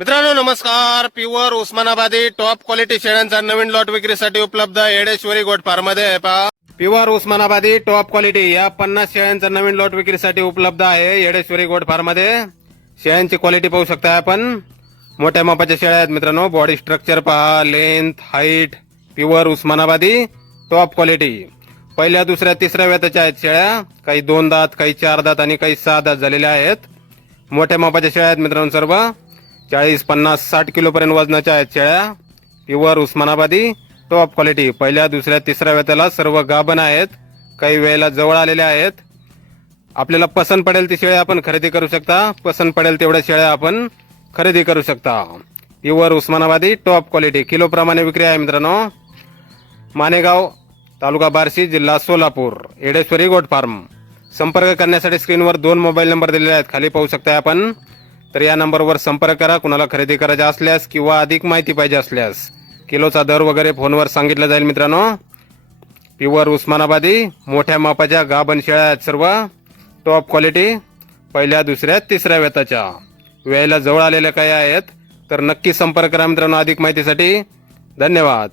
मित्रांनो नमस्कार. प्युअर उस्मानाबादी top quality शेळ्यांचा नवीन लॉट विक्रीसाठी उपलब्ध येडेश्वरी गोट फार्म मध्ये आहे. पहा, प्युअर उस्मानाबादी टॉप क्वालिटी या 50 शेळ्यांचा नवीन लॉट विक्रीसाठी उपलब्ध आहे येडेश्वरी गोट फार्म मध्ये. शेळ्यांची क्वालिटी पाहू शकता आपण. मोठ्या मापाच्या शेळ्या आहेत मित्रांनो. बॉडी स्ट्रक्चर पहा, लेंथ, हाईट, प्युअर उस्मानाबादी टॉप क्वालिटी. पहिल्या दुसऱ्या तिसऱ्या वेताच्या आहेत शेळ्या. काही 2 दात, काही 4 दात आणि काही 6 दात झालेल्या आहेत. मोठ्या मापाच्या शेळ्या आहेत मित्रांनो. सर्व 40, 50, 60 किलो पर्यंत वजनाच्या आहेत शेळ्या. प्युअर उस्मानाबादी टॉप क्वालिटी. पहिल्या दुसऱ्या तिसऱ्या वेताला सर्व गाभण आहेत. काही वेळेला जवळ आलेल्या आहेत. आपल्याला पसंत पडेल ती शेळ्या आपण खरेदी करू शकता. पसंत पडेल तेवढ्या शेळ्या आपण खरेदी करू शकता. प्युअर उस्मानाबादी टॉप क्वालिटी. किलो प्रमाणे विक्री आहे मित्रांनो. मानेगाव, तालुका बार्शी, जिल्हा सोलापूर, येडेश्वरी गोट फार्म. संपर्क करण्यासाठी स्क्रीनवर 2 मोबाईल नंबर दिलेले आहेत, खाली पाहू शकता आपण. तर या नंबरवर संपर्क करा. कुणाला खरेदी करायची असल्यास किंवा अधिक माहिती पाहिजे असल्यास. किलोचा दर वगैरे फोनवर सांगितलं जाईल मित्रांनो. प्युअर उस्मानाबादी मोठ्या मापाच्या गाभण शेळ्या आहेत सर्व. Top quality. पहिल्या दुसऱ्या तिसऱ्या वेताच्या. वेळेला जवळ आलेल्या काही आहेत. तर नक्की संपर्क करा मित्रांनो अधिक माहितीसाठी. धन्यवाद.